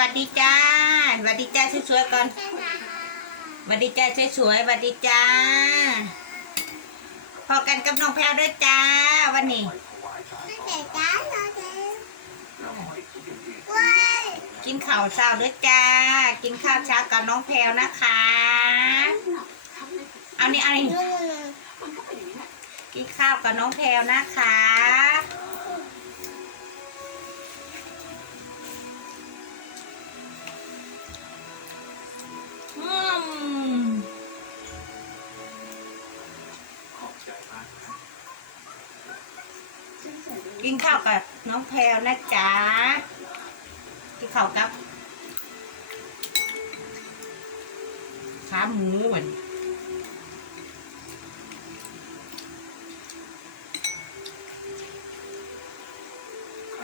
วัสดีจ้าสวัสดีจ้าสวยๆก่อนสวัสดีจ้าสวยๆสวัสดีจ้า พอกันกับน้องแพลวด้วยจ้า วันนี้กินข้าวเช้าด้วยจ้า กินข้าวเช้ากับน้องแพลวนะคะ เอานี่เอานี่กินข้าวกับน้องแพลวนะคะ กินข้าวกับน้องแพลวนะจ๊ะกินข้าวกับขาหมูเหมือน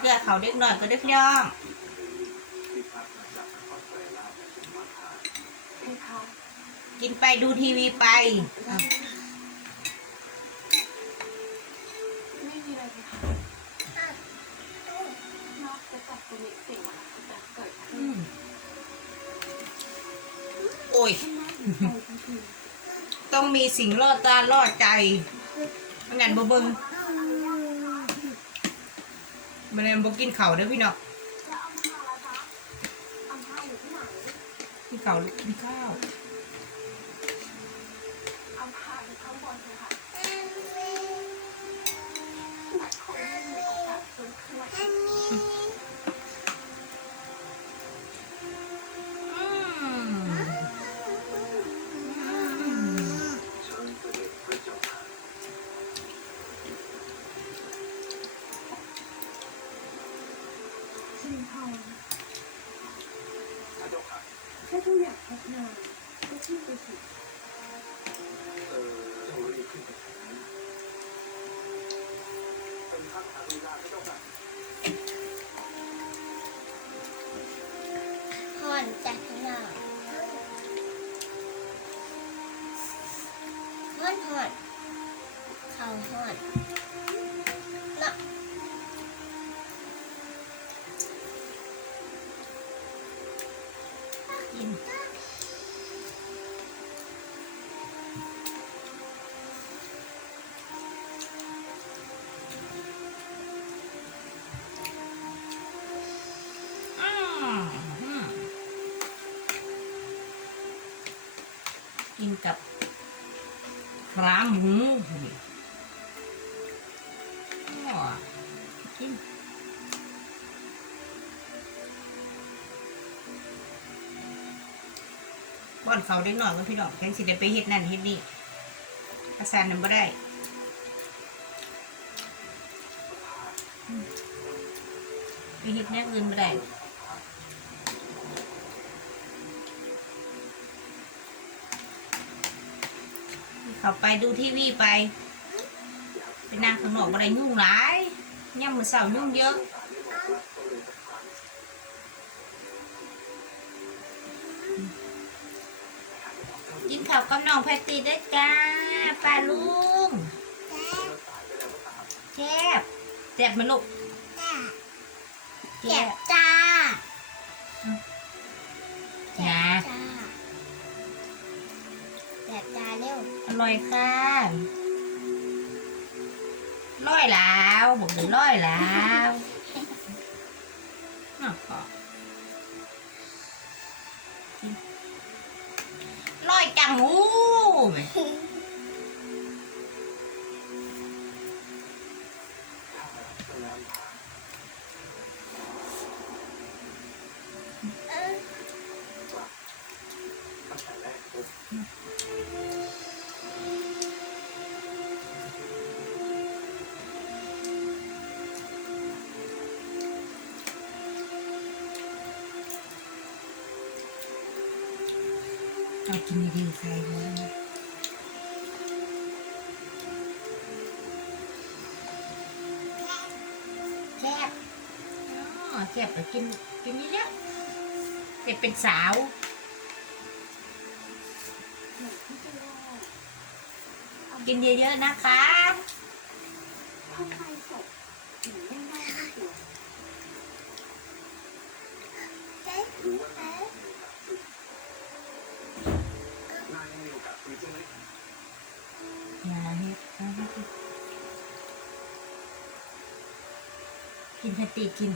เลือกเขาเล็กหน่อยก็เล็กย่องกินไปดูทีวีไป ต้องมีสิ่งล่อตาล่อใจไม่งั้นบ่เบิงบ่เล่นบ่กินข้าวเด้อพี่น้องแล้วเอามาละคะเอามาอยู่ที่ไหนกินข้าวหรือกินข้าว ชิงทองแค่ทุกอยางพัฒนาก็ขึ้นไปสุดห่อนจากข้างนอกห่อนห่อนเขาห่อน กินกับขาหมูนี่อ้อกินบ่อนเขาเด็กหน่อยก็พี่น้องแทนสิได้ไปเฮ็ดนั่นเฮ็ดนี่อาสารนั่นบ่ได้ไปเฮ็ดแนวอื่นบ่ได้ ขาไปดูทีวีไปไปนั่งข้างนอกบ่ได้ยุ่งหลายย่ำมื้อเช้ายุ่งเยอะกินข้าวกับน้องแพตตี้ด้วยจ้าป้าลุงแซ่บแซ่บไหมลูกเจ็บ ร็วอร่อยค่ะร้อยแล้วบอกเลยร้อยแล้วน่ะก็กินร้อยจังหูแหม อากินดีๆใส่หัวนะแซ่บอ๋อแซ่บก็กินกินเยอะๆเด็กเป็นสาวกินเยอะๆนะคะเจ๊หรือว่านายมีโอกาสฝึกนายยังมีโอกาสฝึกใช่ไหม อย่าเฮ็ดอย่าเฮ็ด กินสติกิน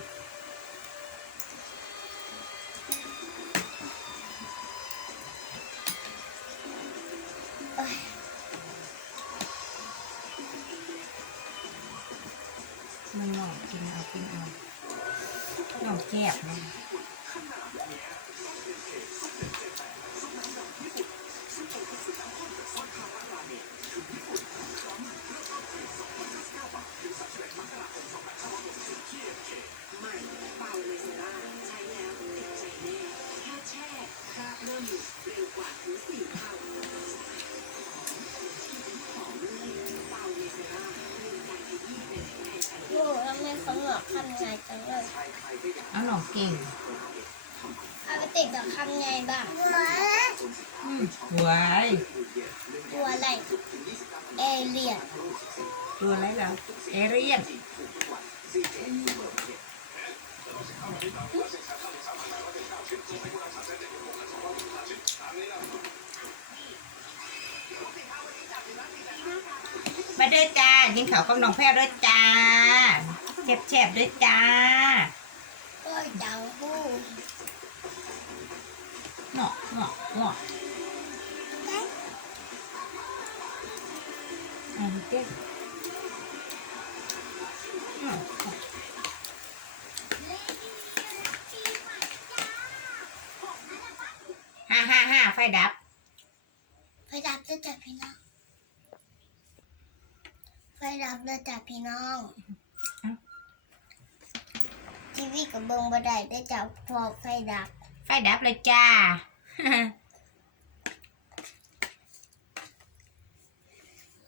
มันหน่อยกินเอากินเอาหน่อยแก็บนะ เขาหลอกทำไงจังเลยใครใครก็อยากเอาหน่อยเก่งเอาไปติดกับคำไงบ้างอืมไว้ตัวอะไรเอเลียนตัวอะไรแล้วเอเรียนมาเด้อจ้ากินข้าวกับน้องแพ้วด้วยจ้า แซ่บๆด้วยจ้าก็เดาหู้เงาะเงาะเงาะอันนี้เจ๊อืมห้าห้าห้าไฟดับ ไฟดับด้วยจ้ะพี่น้อง ไฟดับด้วยจ้ะพี่น้อง ทีวีกับเบิงบ่ได้ได้จ้ะพอไฟดับ ไฟดับเลยจ้า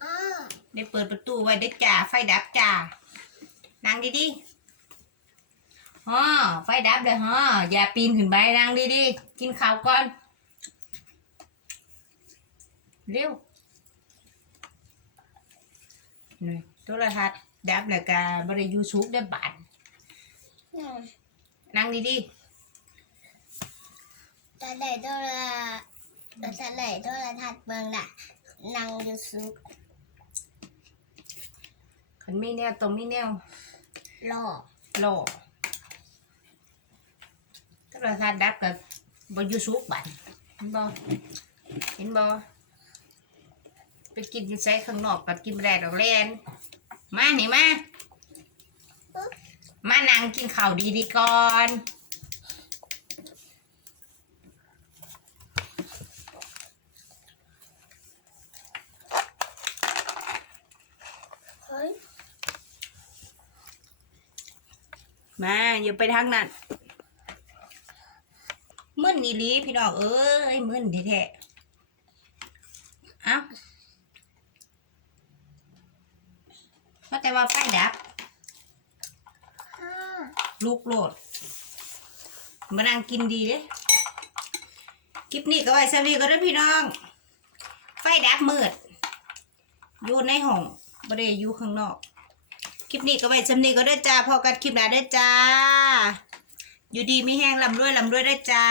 อ้อได้เปิดประตูไว้ได้จ้า ไฟดับจ้า นั่งดีๆฮอไฟดับเลยฮออย่าปีนขึ้นไปนั่งดีๆ กินข้าวก่อน เร็วนี่โทรทัศน์ดับแล้วก็บริยูทูบได้บาท นั่งดีตอนไหนโทรตอนไหนโทรทัศน์เบิงน่ะนั่งอยู่ซุกๆขันมีแนวตรงมีแนวรอโลโทรทัศน์ดับกับบริยูทูบบาทเห็นบ่เห็นบ่ไปกินใช้ข้างนอกกักินไม่ได้ดอกแลนมานี่มา มานั่งกินข้าวดีๆก่อนเฮ้ยมาอย่าไปทางนั้นมึนนี่ลีพี่น้องเอ้ยมึนแท้ๆเอ้าเพราะแต่ว่าไฟดับอ้า ลูกโลดมานั่งกินดีเด้คลิปนี้ก็ไว้สวัสดีก็ได้อพี่น้อง ไฟดับมืด อยู่ในห้องบ่ได้อยู่ข้างนอก คลิปนี้ก็ไว้สำนีก็ได้อจ้าพอกันคลิปหน้าได้อจ้า อยู่ดีไม่แห้งลำรวยลำรวยได้อจ้า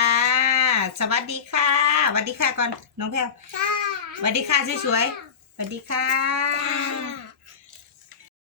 สวัสดีค่ะสวัสดีค่ะก่อนน้องแพลวจ้าสวัสดีค่ะสวยๆสวัสดีค่ะจ้า